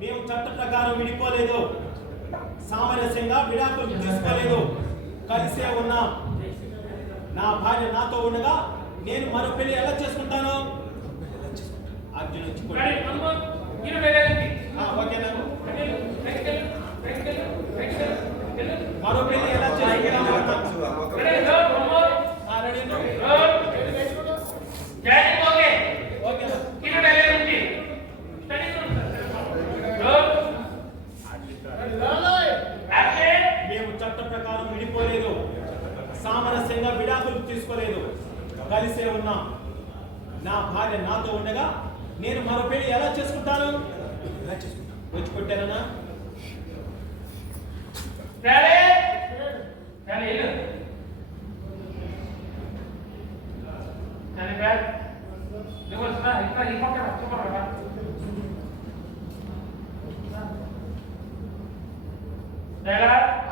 మేము చట్ట ప్రకారం విడిపోలేదు, సామరస్యంగా విడాకులు తీసుకోలేదు, కలిసే ఉన్నాం. నా భార్య నాతో ఉండగా నేను మరో పెళ్లి ఎలా చేసుకుంటాను? అర్జున్ మరో పెళ్లి ఎలా మేము చట్ట ప్రకారం విడిపోలేదు, సామరస్యంగా విడాకులు తీసుకోలేదు, కలిసే ఉన్నాం. నా భార్య నాతో ఉండగా నేను మరో పెళ్లి ఎలా చేసుకుంటాను? వచ్చి కొట్టారనా?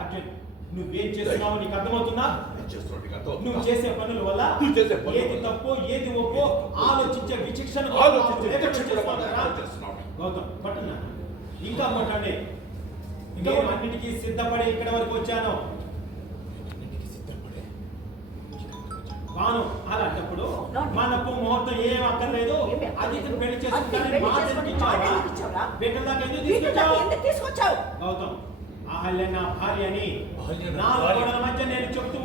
అర్జున్, నువ్వేం చేస్తున్నావు నీకు అర్థమవుతుందా? నువ్వు చేసే పనుల వల్ల ఏది తప్పు ఏది ఒప్పో ఆలోచించే విచక్షణ గౌతమ్ పట్టున్నా. ఇంకా కొట్టండి. ఇంకా అన్నిటికీ సిద్ధపడి ఇక్కడ వరకు వచ్చాను. వాను అలాంటప్పుడు మనకు ముహూర్తం ఏం అక్కర్లేదు, అది పెళ్లి చేసుకుంటానని తీసుకొచ్చావు. గౌతమ్, అహల్య నా భార్య అని నాలుగు మధ్య నేను చెప్తూ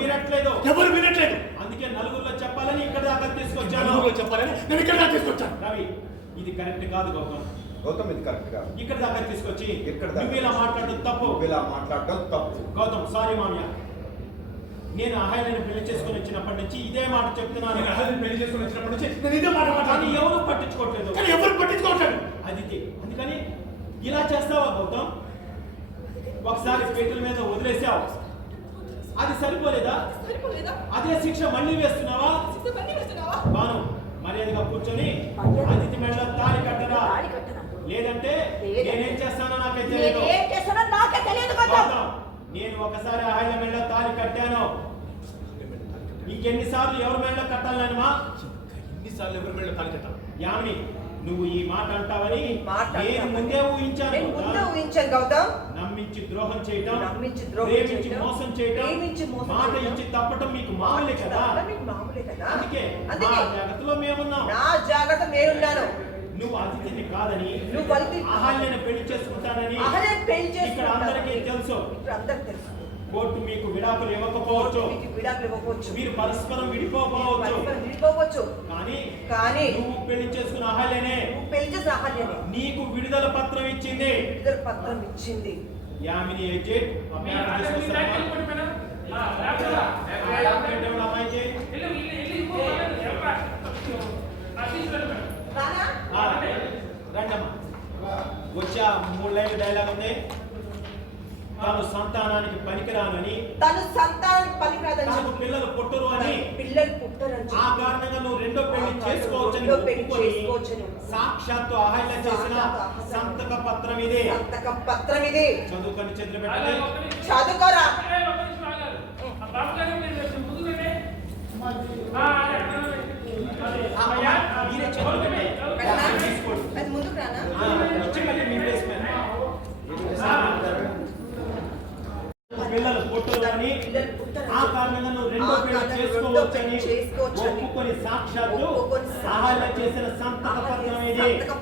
వినట్లేదు. ఎవరు వినట్లేదు. అందుకే నలుగురిలో చెప్పాలని ఇక్కడ దాకా తీసుకొచ్చాను. రవి, ఇది కరెక్ట్ కాదు గౌతమ్. ఇది కరెక్ట్ కాదు. ఇక్కడ దాకా తీసుకొచ్చి నువ్వు ఇలా మాట్లాడడం తప్పు. గౌతమ్, సారీ మామయ్య. నేను అహల్యని పెళ్లి చేసుకుని వచ్చినప్పటి నుంచి ఇదే మాట చెప్తున్నాను. పెళ్లి చేసుకుని వచ్చినప్పటి నుంచి నేను ఇదే మాట మాట్లాడి ఎవరు పట్టించుకోవట్లేదు. అది అందుకని ఇలా చేస్తావా గౌతమ్? ఒకసారి పేటల మీద వదిలేసావు, అది సరిపోలేదా? అదే శిక్ష మళ్ళీ వేస్తున్నావా? బాను, మర్యాదగా కూర్చొని అతిథి మెడలో తాళి కట్టరా, లేదంటే నేనేం చేస్తానో నాకే తెలియదు. నేను ఒకసారి అహల్య మెడలో తాళి కట్టాను, ఇంకెన్నిసార్లు ఎవరి మెడలో కట్టాలనమా? ఎన్నిసార్లు ఎవరి మెడలో తాళి కట్టాలి? యామిని, నువ్వు ఈ మాట అంటావని నేను ముందే ఊహించాను గౌతమ్. నమ్మించి ద్రోహం చేయటం, ప్రేమించి మోసం చేయటం, మాట ఇచ్చి తప్పటం మీకు మామూలే కదా. అందుకే నా జాగ్రత్తలో మేమున్నాం. నా జాగ్రత్త నేనున్నాను. నువ్వు అతిథిని కాదని, అహల్యని పెళ్లి చేసుకుంటానని ఇక్కడ అందరికీ తెలుసు. కోర్టు మీకు విడాకులు ఇవ్వకపోవచ్చు, మీరు పరస్పరం విడిపోవచ్చు. కానీ నువ్వు పెళ్లి చేసుకున్న అహల్యనే నీకు విడుదల పత్రం ఇచ్చింది. యామిని ఏజెంట్ రండమ్మా. వచ్చా 3 లైన్ల డైలాగ్ ఉంది. తను సంతానానికి పనికిరానని, తనకు పిల్లలు పుట్టరు అని, ఆ కారణంగా నువ్వు రెండో పెళ్లి చేసుకోవచ్చని సాక్షాత్తు అహల్య చేసిన సంతక పత్రం ఇదే. చదువుకొని చేతులు పెట్టండి. చదువుకోరా. మీరే చేతులు పెట్టండి. ముందుకు రానా? పిల్లలు పుట్టని, ఆ కారణంగా నువ్వు రెండో పెళ్లి చేసుకోవచ్చని ఒప్పుకొని సాక్షాత్తు అహల్య చేసిన సంతక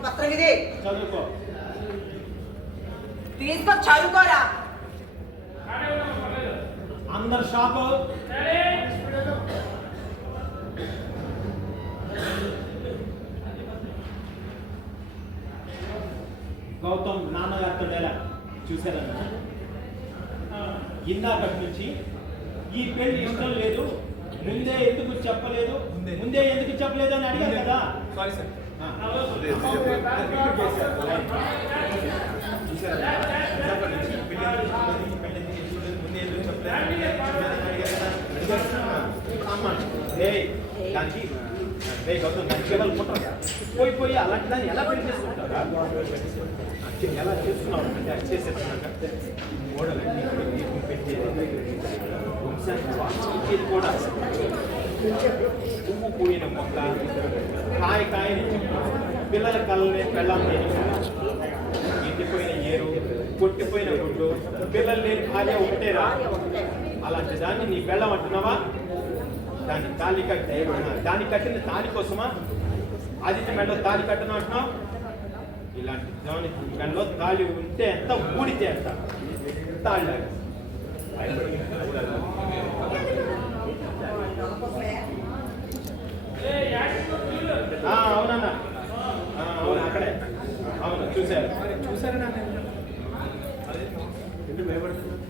పత్రం ఇది. చదువుకో. చదువుకోరా. అందరు షాపు. గౌతమ్ నాన్నగారితో డైలాగ్ చూసారన్నా? ఇందాకటి నుంచి ఈ పెళ్లి ఇష్టం లేదు, ముందే ఎందుకు చెప్పలేదు అని అడిగారు కదా. పోయి అలాంటి దాన్ని ఎలా పెళ్లి చేసుకుంటారా? ఎలా చేస్తున్నావు అంటే చేసేది కూడా పువ్వు పూయిన మొక్క కాయని పిల్లల కళ్ళని పెళ్ళాలని కొట్టిపోయిన గుడ్లు పిల్లలు లేని భార్య ఒకటేరా అలాంటి దాన్ని నీ బెల్లం అంటున్నావా దాన్ని తాళి కట్టే దాన్ని కట్టిన తాళి కోసమా అది మెడలో తాళి కట్టను అంటున్నావు ఇలాంటి దాని మెడలో తాళి ఉంటే ఎంత ఊడితే ఎంత తాళి అవునన్నా అవును అక్కడే అవును చూశారు చూసారా ఎందుకు భయపడుతున్నారు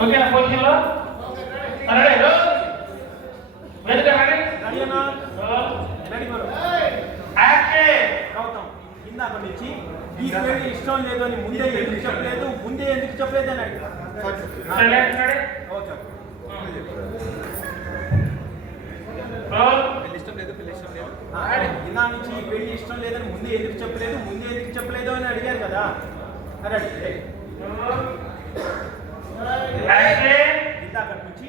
ఓకేనా పొజిషన్లో రెడీ గౌతమ్ ఇందాక నుంచి ఈ పెళ్లి ఇష్టం లేదు అని ముందే ఎందుకు చెప్పలేదు ముందే ఎందుకు చెప్పలేదు అని అడిగారు ఇందా నుంచి ఈ పెళ్లి ఇష్టం లేదని ముందే ఎందుకు చెప్పలేదు ముందే ఎందుకు చెప్పలేదు అని అడిగారు కదా ఇందాక నుంచి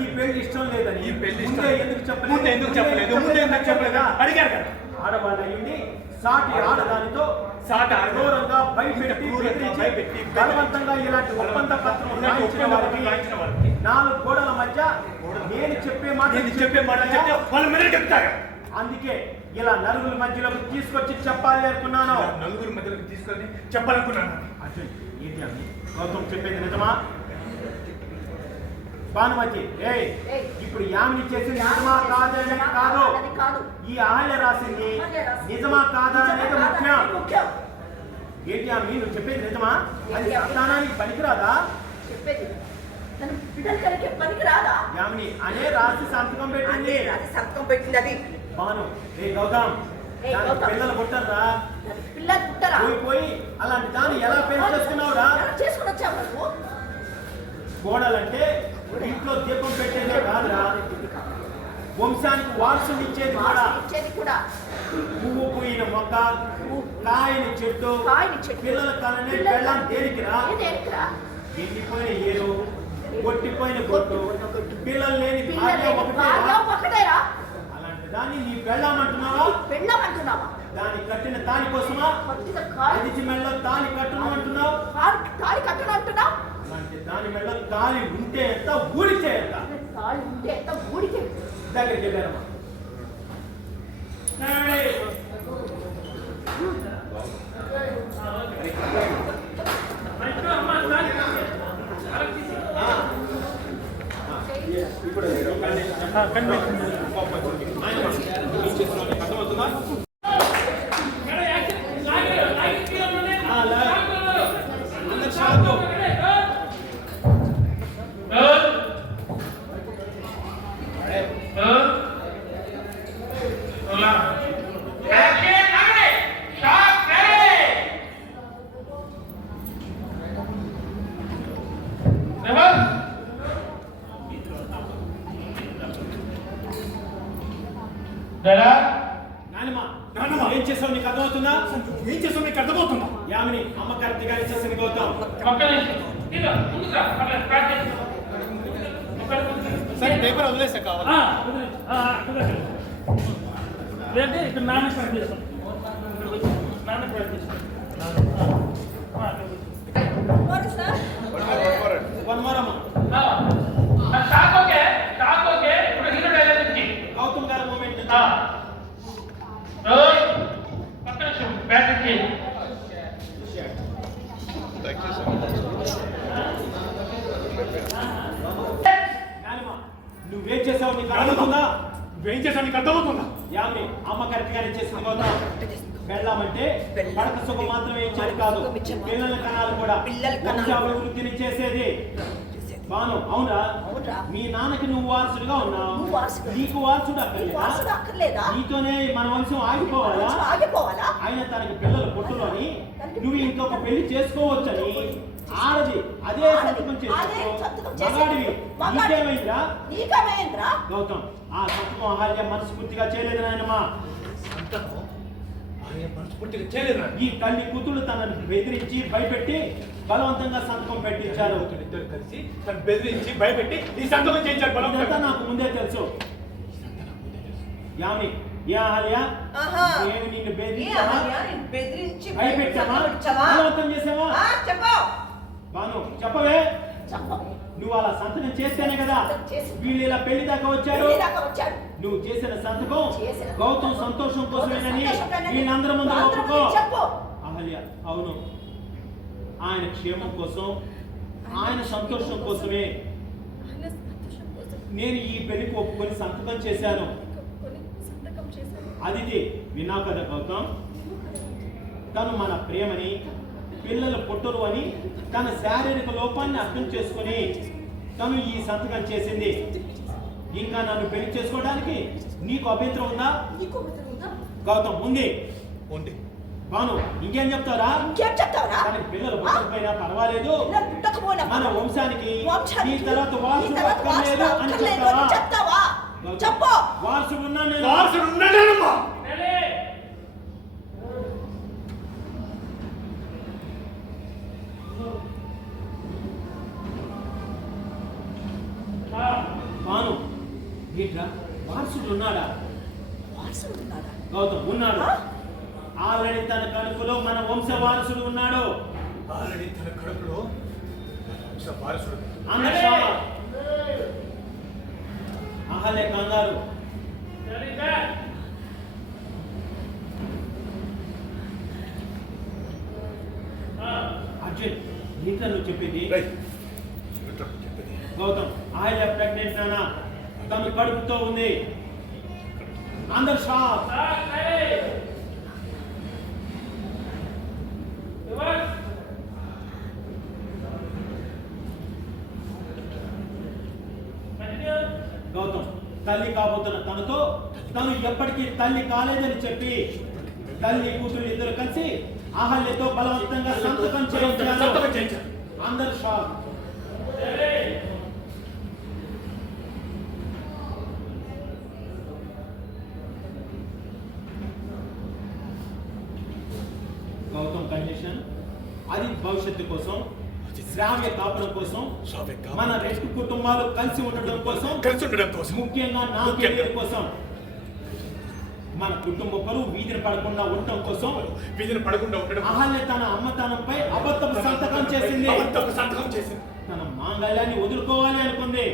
ఈ పెళ్లి ఇష్టం లేదని ఈ పెళ్లి ముందే ఎందుకు ముందే ఎందుకు చెప్పలేదు ముందే ఎందుకు చెప్పలేదు అడిగారు కదా ఆడవాళ్ళ అయ్యింది సాటి ఆడదానితో ఘోరంగా భయపెట్టి బెదిరించి బలవంతంగా ఇలాంటి ఒప్పంద పత్రం రాయించిన వారికి 4 గోడల మధ్య నేను చెప్పే మాట చెప్తే వాళ్ళ మీద చెప్తారు అందుకే ఇలా నలుగురి మధ్యలోకి తీసుకొచ్చి చెప్పాలి అనుకున్నాను నలుగురు మధ్యలోకి తీసుకొని చెప్పాలనుకున్నాను అర్జున్ ఏంటి అని గౌతమ్ చెప్పేది నిజమా భానుమతి ఇప్పుడు యామిని చేసింది నిజమా కాదని కాదు ఈ ఆహ్య రాసింది నిజమా కాదా అనేది ముఖ్యం ఏంటి యామిని నువ్వు చెప్పేది నిజమా అది సంతానానికి పనికిరాదా చెప్పేది తను బిడ్డలు కలిగే పనికి రాదా యామిని అనే రాసి సంతకం పెట్టింది అది సంతకం పెట్టింది అది భాను గౌతమ్ గౌతమ్. పిల్లలు పుట్టరా పిల్లలు పుట్టరా పోయి అలాంటి దాన్ని ఎలా పెళ్లి చేసుకున్నావురా చేసుకుని వచ్చావు నువ్వు కోడలంటే ఇంట్లో దీపం పెట్టేదే కాదురా వంశానికి వారసుని ఇచ్చేది కూడా ఇచ్చేది కూడా పువ్వు పూయిన మొక్క కాయని చెట్టు పిల్లల కలనే పెళ్ళం దేనికిరా దేనికిరా ఎండిపోయిన ఏరు కొట్టిపోయిన కొట్టు పిల్లలు లేని భార్య భార్య ఒకటేరా అలాంటి దాన్ని నీ పెళ్ళామంటున్నావా పెళ్ళమంటున్నావా దాన్ని కట్టిన తాళి కోసమా అది మెళ్ళ తాళి కట్టును అంటున్నావు తాళి కట్టను అంటున్నావు అలాంటి దాని మెళ్ళ తాళి ఉంటే ఎంత ఊడితే ఎంత తాళి ఉంటే ఎంత ఊడితే దగ్గరికి వెళ్ళారమ్మా ఇప్పుడు అర్థమవుతుందా అందరు షాకు నాన్నమ్మ ఏం చేసావు నీకు అర్థమవుతుందా ఏం చేస్తావు నీకు అర్థమవుతుందా యామిని అమ్మ కరెక్ట్ గానే చేసింది గౌతమ్ సరే పేపర్ వదిలేసా కావాలి లేదంటే ఇక్కడ నాన్న స్టార్ట్ చేస్తాం నాన్న స్టార్ట్ చేస్తాం వన్ మోర్ అమ్మ షాక్ ఓకే ఇప్పుడు హీరో డైలాగ్ నుంచి గౌతమ్ గారి మూమెంట్ పక్క నిమిషం బ్యాటరీ నువ్వేం చేసావు నీకు అర్థమవుతుందా నువ్వేం చేసావు నీకు అర్థమవుతుందా యామిని అమ్మ కరెక్ట్ గానే చేసింది గౌతమ్ వెళ్ళామంటే పడక సుఖం మాత్రమే ఇచ్చేది కాదు పిల్లల కణాలు కూడా వంశాభివృద్ధిని చేసేది బాను అవునా మీ నాన్నకి నువ్వు వారసుడిగా ఉన్నావు నీకు వారసుడు అక్కర్లేదా నీతోనే మన వంశం ఆగిపోవాలా ఆయన తనకి పిల్లల పొట్టులోని నువ్వు ఇంకొక పెళ్లి చేసుకోవచ్చని ఆడది అదే సంతకం చేసుకోడివి నీకేమైందిరా గౌతమ్ ఆ సంతకం అహల్య మనస్ఫూర్తిగా చేయలేదు నాయనమ్మా ఆయన మనస్ఫూర్తిగా చేయలేదు ఈ తల్లి కూతురు తనను బెదిరించి భయపెట్టి బలవంతంగా సంతకం పెట్టించారు. ఇద్దరు కలిసి తను బెదిరించి భయపెట్టి ఈ సంతకం చేయించాడు ఇదంతా బలవంతంగా. నాకు ముందే తెలుసు. యామి ఏ అహల్య, ఆహా. నేను నిన్ను ఏ బెదిరించావా? అహల్య, నిన్ను బెదిరించి భయపెట్టావా? భయపెట్టావా? బలవంతం చేసావా? ఆ, చెప్పు. బాను చెప్పవే. చెప్పవు. నువ్వు అలా సంతకం చేస్తేనే కదా చేసి. వీళ్ళు ఇలా పెళ్లి దాకా వచ్చారు. పెళ్లి దాకా వచ్చాడు. నువ్వు చేసిన సంతకం చేసిన గౌతమ్ సంతోషం కోసమేనని సంతోషమేనని వీళ్ళందరి ముందు అందరి ఒప్పుకో. ముందు చెప్పు. అహల్య అవును, ఆయన క్షేమం కోసం, ఆయన సంతోషం కోసమే ఆయన సంతోషం కోసం నేను ఈ పెళ్లికి ఒప్పుకొని సంతకం చేశాను. ఒప్పుకొని సంతకం చేశాను. అది విన్నావు కదా గౌతమ్, తను మన ప్రేమని, పిల్లలు పుట్టరు అని తన శారీరక లోపాన్ని అర్థం చేసుకొని తను ఈ సంతకం చేసింది. ఇంకా నన్ను పెళ్లి చేసుకోవడానికి నీకు అభ్యంతరం ఉందా? నీకు అభ్యంతరం ఉందా? గౌతమ్ ఉంది. ఉంది. బాను ఇంకేం చెప్తారా? ఇంకేం చెప్తావురా? తనకి పిల్లలు పుట్టకపోయినా పర్వాలేదు, పిల్లలు పుట్టకపోయినా మన వంశానికి వంశానికి ఈ తర్వాత వారసుడు ఈ తర్వాత అక్కర్లేదు వారసుడు అని అక్కర్లేదు చెప్తావా? అని చెప్తావా? చెప్పు. వారసుడు ఉన్నా నేను వారసుడు ఉన్నాడేనమ్మా. బాను ఏంట్రా వారసుడు ఉన్నాడా? వారసుడు ఉన్నాడా? గౌతమ్ ఉన్నాడు. ఆ? ఆల్రెడీ తన కడుపులో మన వంశ వారసుడు ఉన్నాడు. ఆల్రెడీ తన కడుపులో వారసుడు. అందరూ అహల్య కంగారు. అర్జున్ ఏంట్రా నువ్వు చెప్పింది? గౌతమ్ అహల్య ప్రెగ్నెంట్ నానా, తను కడుపుతో ఉంది. అందరు షాక్. గౌతమ్ తల్లి కాబోతున్న తనతో తను ఎప్పటికీ తల్లి కాలేదని చెప్పి తల్లి కూతురు ఇద్దరు కలిసి అహల్యతో బలవంతంగా సంతకం సంతకం చేయించారు. చేయించారు. అందరు షాక్. గౌతమ్ కండిషన్ అది భవిష్యత్తు కోసం, శ్రావ్య కాపురం కోసం, శ్రావ్య కాపురం మన రెండు కుటుంబాలు కలిసి ఉండడం కోసం, కలిసి ఉండడం కోసం, ముఖ్యంగా నా కెరీర్ కోసం, మన కుటుంబ పరువు వీధిని పడకుండా ఉండటం కోసం వీధిని పడకుండా ఉండడం, అహల్య తన అమ్మతనంపై అబద్ధపు సంతకం చేసింది. అబద్ధపు సంతకం చేసింది. తన మాంగళ్యాన్ని వదులుకోవాలి అనుకుంది.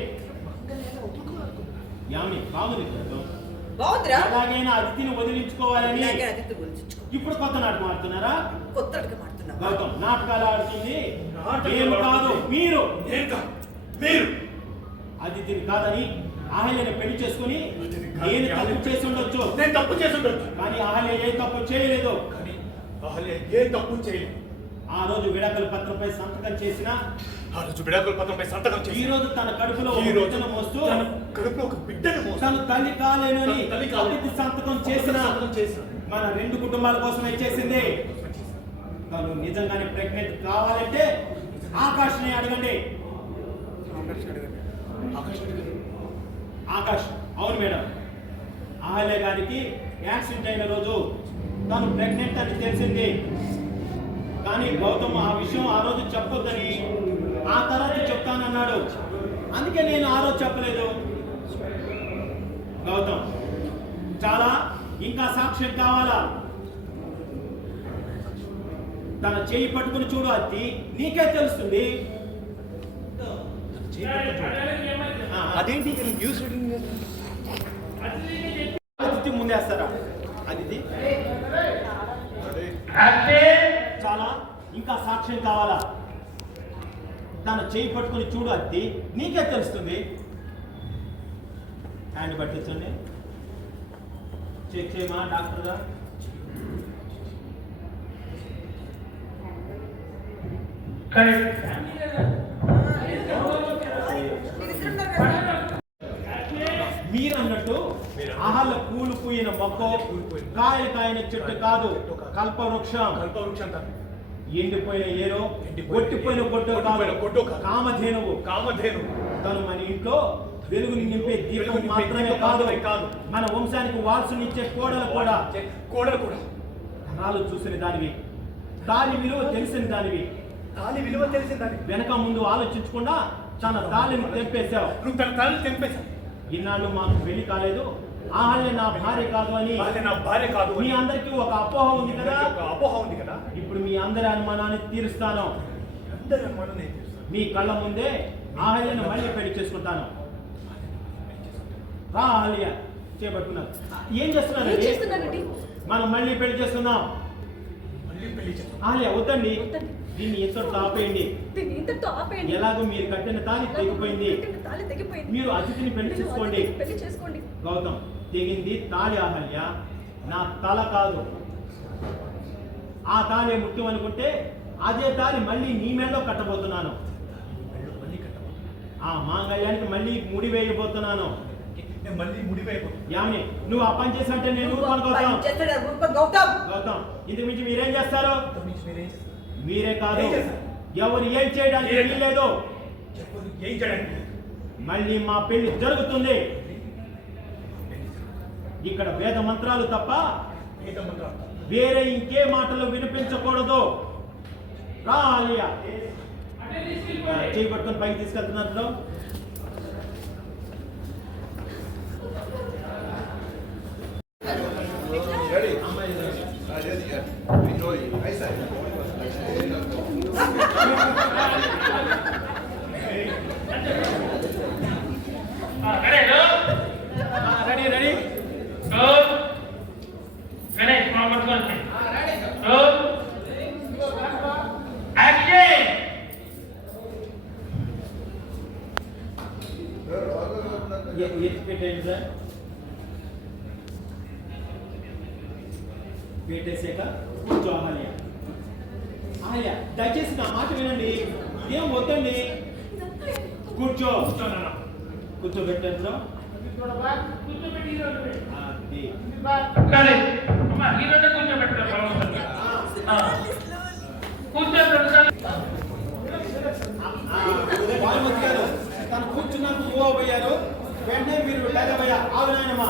యామి బాగుంది గౌతమ్. బాగుందిరా? ఎలాగైనా అతిథిని వదిలించుకోవాలని ఇలాగే అతిథి గురించి ఇప్పుడు కొత్త నాటకం ఆడుతున్నారా? కొత్తగా మాడుతున్నావా? గౌతమ్ నాటకాలు ఆడుతుంది నాటకాలు నేను కాదు, ఆడుతుంది. మీరు. నేను కాదు, మీరు. అతిథిని కాదని అహల్యని పెళ్లి చేసుకుని అతిథిని కాదు, నేను తప్పు అహల్యని చేసి ఉండొచ్చు, నేను తప్పు చేసి ఉండొచ్చు. కానీ అహల్య ఏ తప్పు చేయలేదు. కానీ అహల్య ఏ తప్పు చేయలేదు. ఆ రోజు విడాకుల పత్రంపై సంతకం చేసిన ఆ రోజు విడాకుల పత్రంపై సంతకం ఈ చేసి రోజు తన కడుపులో ఈ ఒక రోజు బిడ్డను మోస్తూ తన కడుపులో ఒక బిడ్డను మోస్తూ తను తల్లి కాలేనని తను తల్లి కాలేను. అతిథి సంతకం చేసిన సంతకం చేసిన మన రెండు కుటుంబాల కోసమే చేసింది. తను నిజంగానే ప్రెగ్నెంట్ కావాలంటే ఆకాష్ని అడగండి. ఆకాష్ అవును మేడం, అహల్య గారికి యాక్సిడెంట్ అయిన రోజు తను ప్రెగ్నెంట్ అని తెలిసింది. కానీ గౌతమ్ ఆ విషయం ఆ రోజు చెప్పొద్దని ఆ తర్వాత చెప్తానన్నాడు. అందుకే నేను ఆ రోజు చెప్పలేదు. గౌతమ్ చాలా ఇంకా సాక్ష్యం కావాలా? తన చేయి పట్టుకుని చూడు, అది నీకే తెలుస్తుంది. అదేంటి న్యూస్ అతిథి ముందేస్తారా? అతిథి చాలా ఇంకా సాక్ష్యం కావాలా? తన చేయి పట్టుకుని చూడు, అది నీకే తెలుస్తుంది. హ్యాండ్ పట్టించండి, చెక్ చేయమా డాక్టర్ గా. మీరు అన్నట్టు అహల్య పూలు పూయిన మొక్క, కాయలు కాయన చెట్టు కాదు, కల్పవృక్షం. కల్పవృక్షం కాదు, ఎండిపోయిన ఏరో, ఎండిపోయిన గొట్టిపోయిన గొడ్డు గొట్టిపోయిన గొడ్డు కాదు. కామధేనువు. కామధేను. తను మన ఇంట్లో వెలుగుని నింపే దీపం వెలుగుని నింపే మాత్రమే దీపం కాదు, మాత్రమే కాదు, మన వంశానికి వారసునిచ్చే కోడలు కూడా. కోడలు కూడా. తరతరాలు చూసిన దానివి, దాని విలువ తెలిసిన దానివి, తాళి విలువ తెలిసిందని వెనక ముందు ఆలోచించకుండా తన తాళిని తెంపేశావు. నువ్వు తన తాళి తెంపేశావు. ఇన్నాళ్ళు మాకు పెళ్లి కాలేదు, ఆహల్య నా భార్య కాదు అని వాళ్ళే నా భార్య కాదు మీ అని అందరికీ ఒక అపోహ ఉంది కదా. ఒక అపోహ ఉంది కదా. ఇప్పుడు మీ అందరి అనుమానాన్ని తీరుస్తాను. అందరి అనుమానం నేను తీరుస్తాను. మీ కళ్ళ ముందే ఆహల్యను మళ్ళీ పెళ్లి చేసుకుంటాను. రా ఆహల్య, చేపట్టుకున్నారు. ఏం ఏం చేస్తున్నారండి? చేస్తున్నానండి? మనం మళ్ళీ పెళ్లి చేస్తున్నాం. మళ్ళీ పెళ్లి చేస్తాను. ఆహల్య వద్దండి, వద్దండి. దీన్ని ఇంతటితో ఆపేయండి. దీన్ని ఇంతటితో ఆపేయండి. ఎలాగో మీరు కట్టిన తాళి తెగిపోయింది. కట్టిన తాళి తెగిపోయింది. మీరు అతిథిని పెళ్లి మీరు చేసుకోండి. అతిథిని పెళ్లి చేసుకోండి. గౌతమ్, తెగింది తాళి ఆహల్య, నా తల కాదు. ఆ తాళి ముఖ్యం అనుకుంటే అదే తాళి మళ్ళీ నీ మెడలో కట్టబోతున్నాను. మెళ్ళు మళ్ళీ కట్టబోతున్నాను. ఆ మాంగళ్యానికి మళ్ళీ ముడి వేయబోతున్నాను. నేను మళ్ళీ ముడిపోయిపోతాను. యామి, నువ్వు ఆ పని చేసినట్టే నేను నువ్వు ఊరుకోను గౌతమ్. పని చేస్తాడు, ఊరుకోను గౌతమ్. గౌతమ్, ఇంతకు మించి మీరేం చేస్తారు? అంతకుమించి మీరేం చేస్తారు? మీరే కాదు, ఏం చేస్తారు? ఎవరు ఏం చేయడానికి ఏం- వీల్లేదు. చెప్పు, ఏం చేయడానికి? మళ్ళీ మా పెళ్లి జరుగుతుంది. ఇక్కడ వేద మంత్రాలు తప్ప ఏదమ్మంటారు? వేరే ఇంకే మాటలు వినిపించకూడదు. రా ఆలియా, చేయి పట్టుకొని పైకి తీసుకెళ్తున్నట్లు. Ready ready. గణేష్ మా పట్టుకోండి. యాక్షన్. పెట్టేయండి సార్. పెట్టేసాక కూర్చో ఆహల్య. ఆహల్య, దయచేసి నా మాట వినండి. ఇదేం వద్దండి. కూర్చో. కూర్చోబెట్టేట్లో కూర్చోబెట్టి అది. గణేష్ అమ్మా హీరోనే కూర్చోబెట్టారు. కూర్చోబెట్టారు. భానుమతి గారు తను కూర్చున్నాక మూవ్ అవ్వయ్యారు. వెంటనే మీరు వెళ్ళారయ్యా. ఆగు నాయనమ్మా.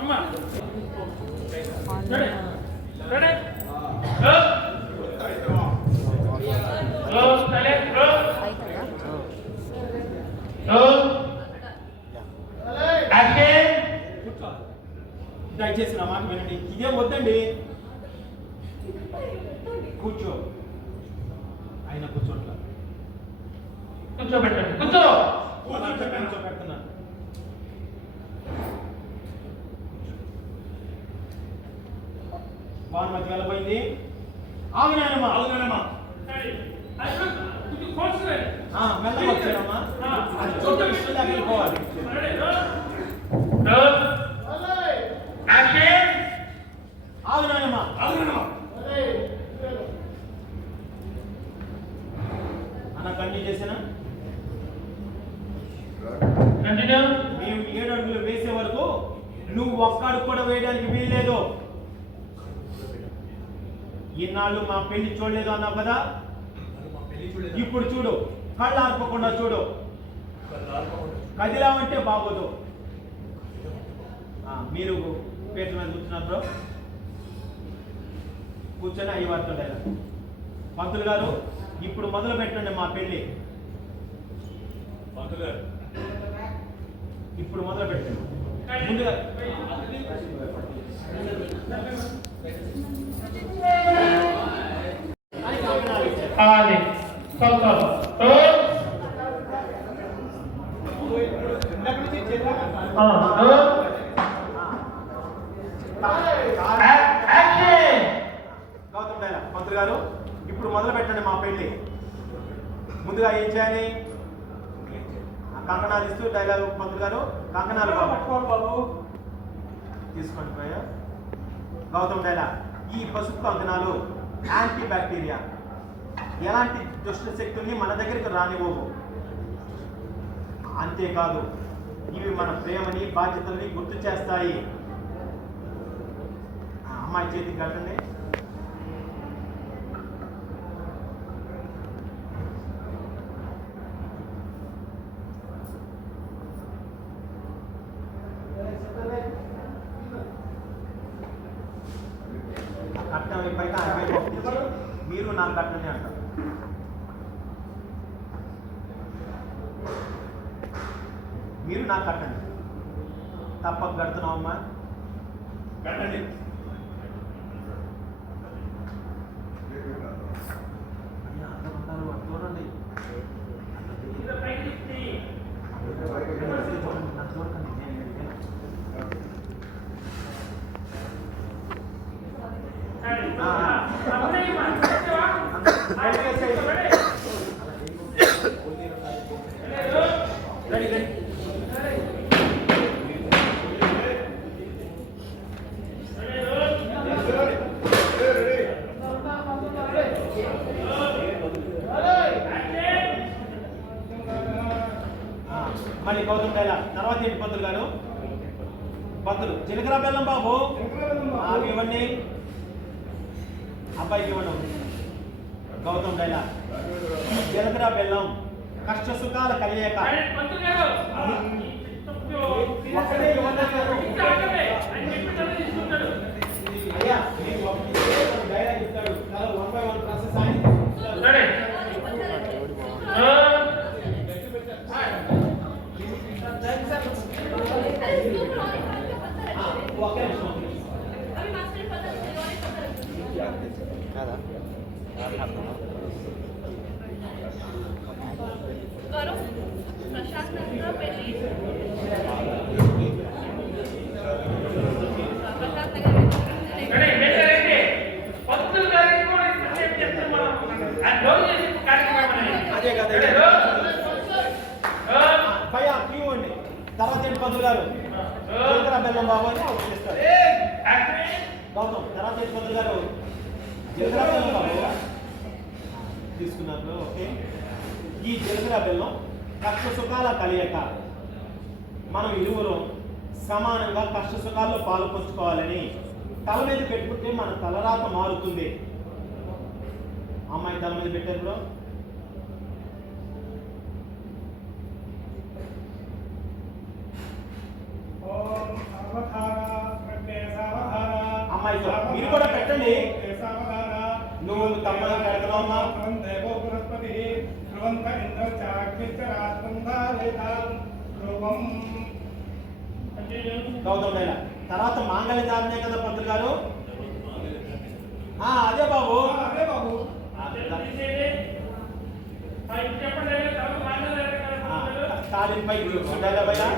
అమ్మా రెడీ రెడీ. దయచేసి నా మాట వినండి. ఇదేం వద్దండి. కూర్చో. ఆయన కూర్చోట్లా. కూర్చోబెట్టండి. కూర్చో. కూర్చోబెడుతున్నాను. భానుమతి వెళ్ళబోయింది. ఆగు నాయనమ్మా. ఆగు నాయనమ్మా. మెల్లగా వచ్చారమ్మా. అది చోట విషయం దాకా వెళ్ళిపోవాలి. ఆగు నాయనమ్మా. అన్న కంటిన్యూ చేసినా మేము 7 అడుగులు వేసే వరకు నువ్వు ఒక్క అడుగు కూడా వేయడానికి వీల్లేదు. ఇన్నాళ్ళు మా పెళ్లి చూడలేదు అన్నావు కదా, ఇప్పుడు చూడు. కళ్ళు ఆర్పకుండా చూడు. కదిలామంటే బాగోదు. మీరు పేట మీద కూర్చున్నారు. కూర్చొని అయ్యవారితో డైలాగ్. పంతులు గారు, ఇప్పుడు మొదలు పెట్టండి మా పెళ్లి. ఇప్పుడు మొదలు పెట్టండి. ముందుగా గౌతమ్ డైలాగ్. పంతులు గారు, ఇప్పుడు మొదలు పెట్టండి మా పెళ్లి. ముందుగా ఏం చేయాలి? కంకణాలు ఇస్తూ డైలాగ్. పంతులు గారు, కంకణాలు బాబు తీసుకోండి పోయా. గౌతమ్ డైలాగ్. ఈ పసుపు కంకణాలు యాంటీ బ్యాక్టీరియా, ఎలాంటి దుష్ట శక్తుల్ని మన దగ్గరికి రానివ్వవు. అంతేకాదు, ఇవి మన ప్రేమని బాధ్యతల్ని గుర్తు చేస్తాయి. అమ్మాయి చేతికి కట్టండి. మీరు నాకు కట్టండి. తప్పక కడుతున్నావమ్మా. కట్టండి. చూడండి మళ్ళీ గౌతమ్ డైలా. తర్వాత ఏంటి పంతులు గారు? పంతులు జీలకర్ర బెల్లం బాబు అవి ఇవ్వండి. అబ్బాయికి ఇవ్వండి. గౌతమ్ డైలా. జీలకర్ర బెల్లం కష్ట సుఖాల కలియక ఒక్కడే ఇవ్వండి అన్నారు. అయ్యా మీరు ఒకటి డైలా చెప్తాడు. 1 by 1 ప్రాసెస్ ఆయన ఒకే నిమిషం. ప్రశాంతంగా పెళ్ళి అదే కదా పై ఇవ్వండి. తర్వాత ఏంటి పంతులు గారు? జీలకర్ర బెల్లం బాబు అని ఒకటి చేస్తారు. గౌతమ్ తర్వాత ఏంటి పంతులు గారు? జీలకర్ర బెల్లం బాబు తీసుకున్నారు. ఓకే. ఈ జీలకర్ర బెల్లం కష్ట సుఖాల కలియక మనం ఇరువురు సమానంగా కష్ట సుఖాల్లో పాలు పంచుకోవాలని తల మీద పెట్టుకుంటే మన తలరాత మారుతుంది. అమ్మాయి తల మీద పెట్టారు బ్రో. అమ్మాయితో మీరు కూడా పెట్టండి. నువ్వు తప్పని పెడతావమ్మా. గౌతమ్ డైలా. తర్వాత మాంగళ్య ధారణే కదా పంతులు గారు? అదే బాబు. తాలింపై డైలా భయ్యా.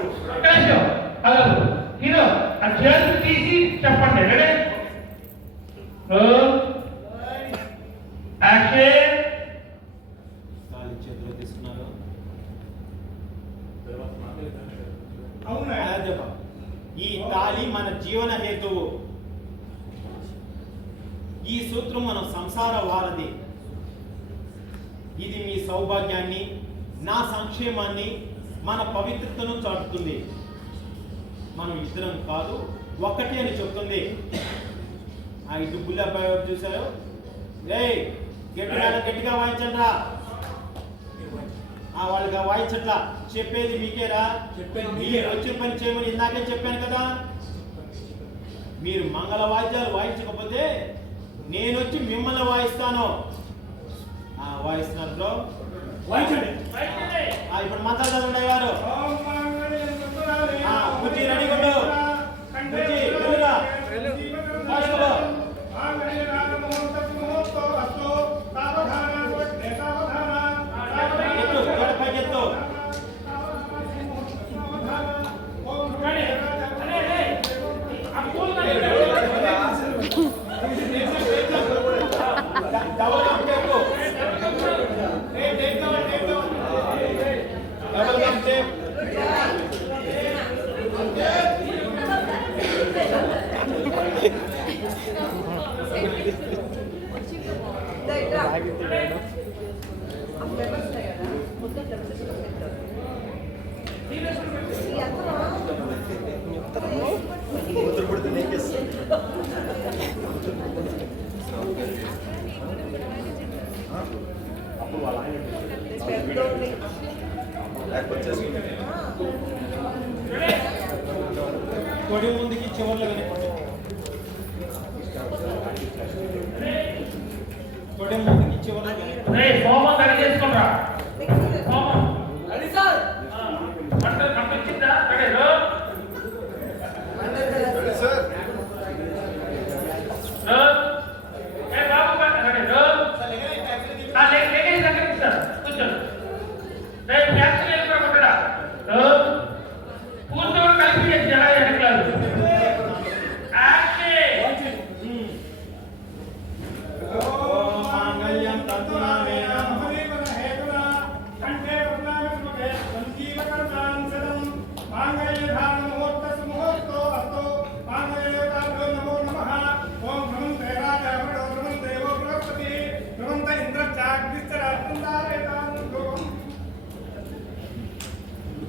తీసి చెప్పండి. తాళి చేతిలో తీసుకున్నారు. ఈ తాళి మన జీవన హేతువు. ఈ సూత్రం మన సంసార వారధి. ఇది మీ సౌభాగ్యాన్ని, నా సంక్షేమాన్ని, మన పవిత్రతను చాటుతుంది. మనం ఇద్దరం కాదు ఒక్కటి అని చెప్తుంది. ఇటు బుల్లి అబ్బాయి చూశారు. గట్టిగా వాయించండి. వాళ్ళకి వాయించట్లా. చెప్పేది మీకేరా. మీరు వచ్చిన పని చేయమని ఇందాకే చెప్పాను కదా. మీరు మంగళ వాయిద్యాలు వాయించకపోతే నేను వచ్చి మిమ్మల్ని వాయిస్తాను. వాయిస్తున్నారు బ్రో. వాయించండి. ఇప్పుడు మంత్రాలు చదవండి గారు. బుజ్జి రెడీ కొట్టు. బుజ్జి వెళ్ళురా. కొడి ముందుకి చివర్లో వినపడి కొడి ముందుకి చివర్లో వినపడి సోమం తగ్గేసుకుంటా సోమం అది సార్ పంట వచ్చిందా రేపు యాక్సిడెంట్ కాకుండా పూర్తిగా కలిపి జల ఎడకలేదు మాంగళ్యం తంతునామేన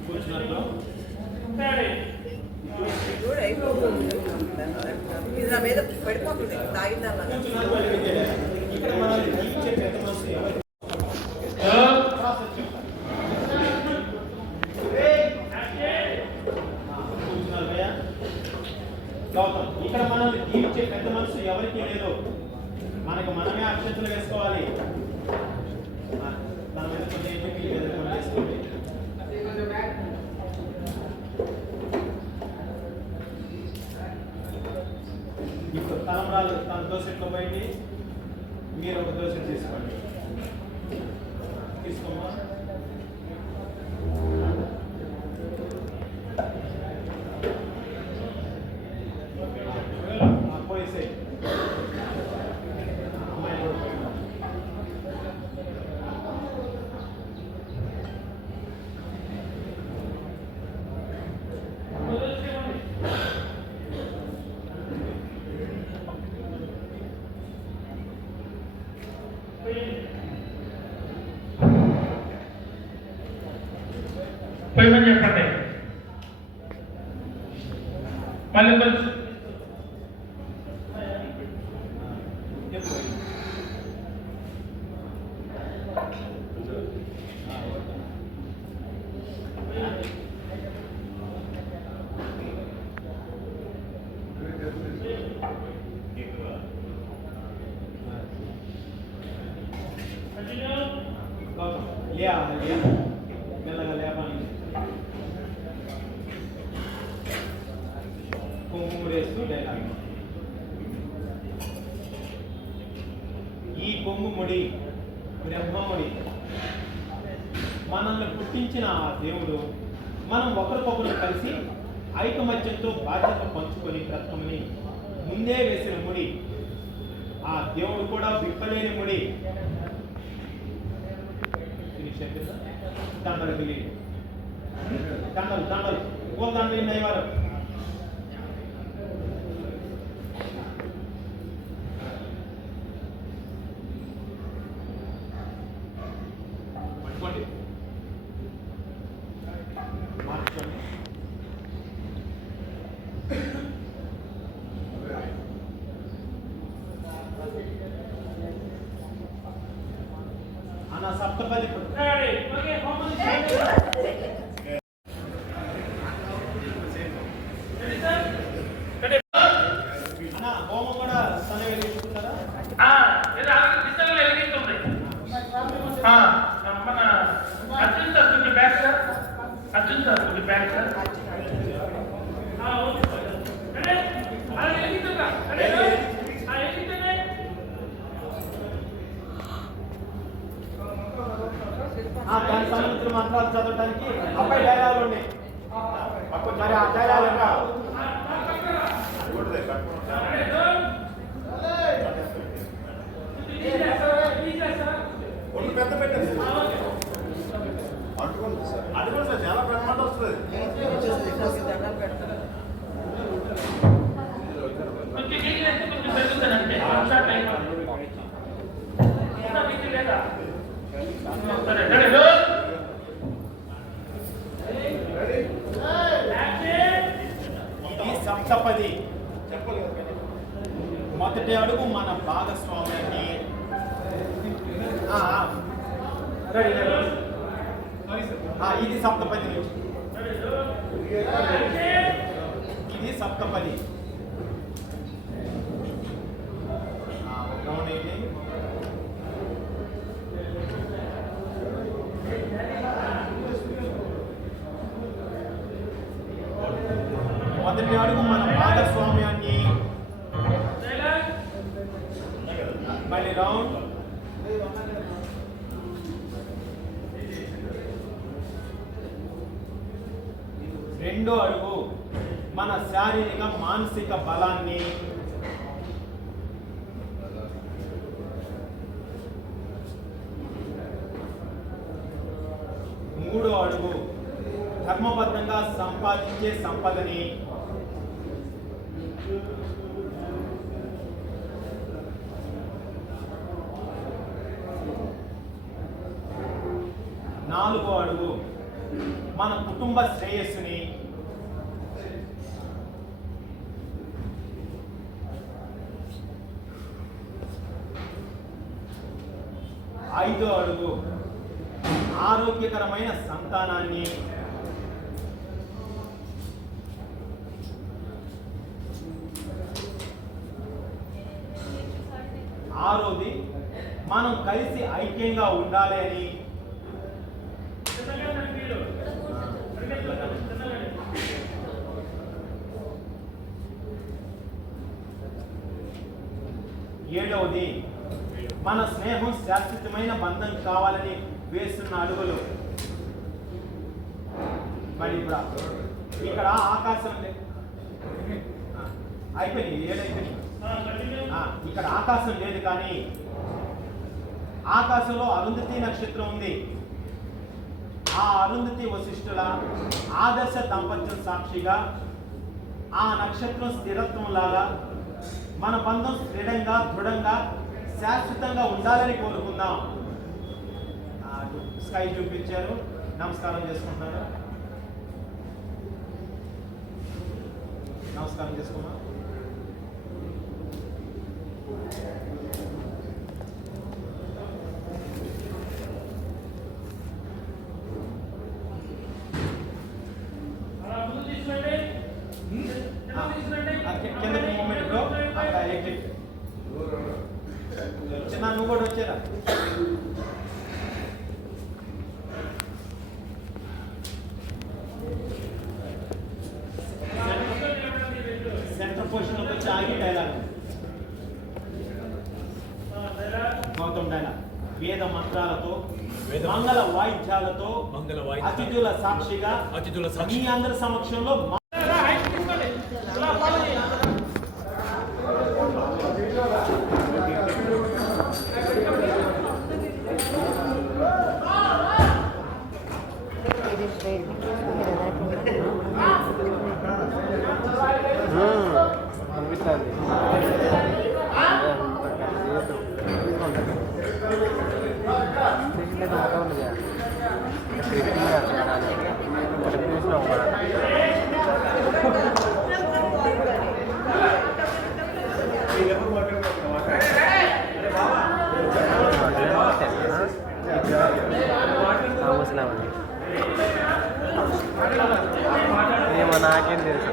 కూర్చున్నట్లు సరే చూడు అయిపోతుంది ఇది నా మీద పడిపోతుంది తాగిందల్లా ఇక్కడ మనల్ని జీవించే పెద్ద మనసు ఎవరు? కూర్చున్నారు భయ్యా? గౌతమ్, ఇక్కడ మనల్ని జీవించే పెద్ద మనసు ఎవరికి లేదు. మనకు మనమే అక్షంతలు వేసుకోవాలి. మన మీద కొంచెం ఏంటి వేసుకోండి. ఇప్పుడు తలంబ్రాలు తన దోశట్లో పోయింది, మీరు ఒక దోశ తీసుకోండి. తీసుకోమ్మా. పోయిసే అమ్మాయి కూడా పోయిందా? పోయమని చెప్పండి మళ్ళీ కొంచెం మెల్లగా లేపని కుంకుముడేస్తూ డైలాగ్. ఈ కుంకుముడి బ్రహ్మముడి మనల్ని పుట్టించిన ఆ దేవుడు మనం ఒకరికొకరు కలిసి ఐకమత్యంతో బాధ్యత పంచుకొని బ్రతకమని ముందే వేసిన ముడి. ఆ దేవుడు కూడా విప్పలేని ముడి. దండలు తెలియదు, దండలు పూలదండలు అయ్యేవారు. పట్టుకోండి, మార్చుకోండి. అన్న సప్తపది అన్న హోమం కూడా తనే వెలిగించుకుంటారా? మన అర్జున్ సార్ కొంచెం బ్యాక్ సార్, అర్జున్ సార్ కొంచెం బ్యాక్ సార్. దానికి సంబంధించిన మంత్రాలు చదవడానికి అబ్బాయి డైలాగ్ ఉన్నాయి. మరి ఆ డైలాగ్ పెద్ద పెట్టండి అడుగుంది సార్, అడుగుంది సార్, చాలా బ్రహ్మాండ వస్తుంది. దండాలు పెడతాను. కొంచెం నీళ్ళు కొంచెం పెరుగుతానంటే లేదా ఇది సప్తపది. మొదటి అడుగు మన భాగస్వామ్యాన్ని ఇది సప్తపది నుంచి. ఇది సప్తపది. రౌండ్ ఏంటి? మొదటి అడుగు మన భాగస్వామ్యాన్ని. మళ్ళీ రౌండ్. రెండో అడుగు మన శారీరక మానసిక బలాన్ని, మూడో అడుగు ధర్మబద్ధంగా సంపాదించే సంపదని, నాలుగో అడుగు మన కుటుంబ శ్రేయస్సుని, ఐదో అడుగు ఆరోగ్యకరమైన సంతానాన్ని, ఆరోది మనం కలిసి ఐక్యంగా ఉండాలి అని, ఏడవది మన స్నేహం శాశ్వతమైన బంధం కావాలని వేస్తున్న అడుగులు. మరి ఇప్పుడు ఇక్కడ ఆకాశం అయిపోయింది, ఏడైపోయింది. ఇక్కడ ఆకాశం లేదు, కానీ ఆకాశంలో అరుంధతి నక్షత్రం ఉంది. ఆ అరుంధతి వశిష్ఠుల ఆదర్శ దాంపత్యం సాక్షిగా ఆ నక్షత్రం స్థిరత్వం లాగా మన బంధం స్థిరంగా, దృఢంగా, శాశ్వతంగా ఉండాలని కోరుకుందాం. స్కై చూపించారు, నమస్కారం చేసుకుంటున్నారు. నమస్కారం చేసుకున్నాం. కిందకి మూమెంట్ బ్రో, అక్కడ ఎగ్జిట్. చిన్న నువ్వు కూడా వచ్చారా? సెంటర్ పొజిషన్లోకి వచ్చి ఆగి డైలాగ్, గౌతమ్ డైలాగ్. వేద మంత్రాలతో, మంగళ వాయిద్యాలతో, అతిథుల సాక్షిగా మీ అందరి సమక్షంలో ఏమో నాకేం తెలుసు.